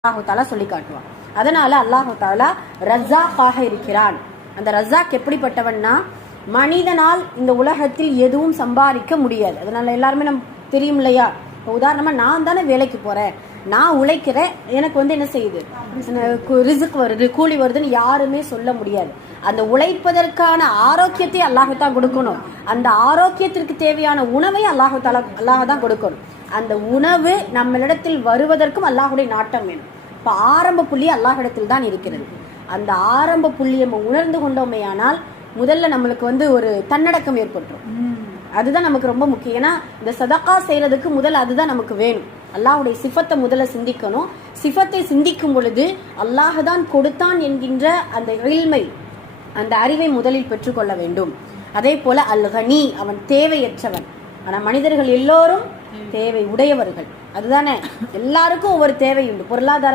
அல்லாஹு தாலா சொல்லி காட்டுவான். அதனால அல்லாஹு தாலா ரஸாக்காக இருக்கிறான். அந்த ரஸாக் எப்படிப்பட்டவன்னா, மனிதனால் இந்த உலகத்தில் எதுவும் சம்பாதிக்க முடியாது. அதனால எல்லாருமே நம்ம தெரியும் இல்லையா? இப்போ உதாரணமா நான் தானே வேலைக்கு போறேன், நான் உழைக்கிறேன், எனக்கு என்ன செய்யுது, ரிஸ்க் வருது, கூலி வருதுன்னு யாருமே சொல்ல முடியாது. அந்த உழைப்பதற்கான ஆரோக்கியத்தை அல்லாஹ் தான் கொடுக்கணும். அந்த ஆரோக்கியத்திற்கு தேவையான உணவை அல்லாஹ் தான் கொடுக்கணும். அந்த உணவு நம்மளிடத்தில் வருவதற்கும் அல்லாஹுடைய நாட்டம் வேணும். இப்ப ஆரம்ப புள்ளி அல்லாஹிடத்தில் தான் இருக்கிறது. அந்த ஆரம்ப புள்ளியை நம்ம உணர்ந்து கொண்டோமே ஆனால் முதல்ல நம்மளுக்கு ஒரு தன்னடக்கம் ஏற்பட்டுரும். அதுதான் நமக்கு ரொம்ப முக்கியம். ஏன்னா இந்த சதகா செய்யறதுக்கு முதல்ல அதுதான் நமக்கு வேணும். அல்லாஹுடைய சிஃபத்தை முதல்ல சிந்திக்கணும். சிஃபத்தை சிந்திக்கும் பொழுது அல்லாஹ் தான் கொடுத்தான் என்கின்ற அந்த இல்மை, அந்த அறிவை முதலில் பெற்றுக்கொள்ள வேண்டும். அதே போல அல் கனி, அவன் தேவையற்றவன். ஆனா மனிதர்கள் எல்லோரும் தேவை உடையவர்கள். அதுதானே, எல்லாருக்கும் ஒவ்வொரு தேவை உண்டு. பொருளாதார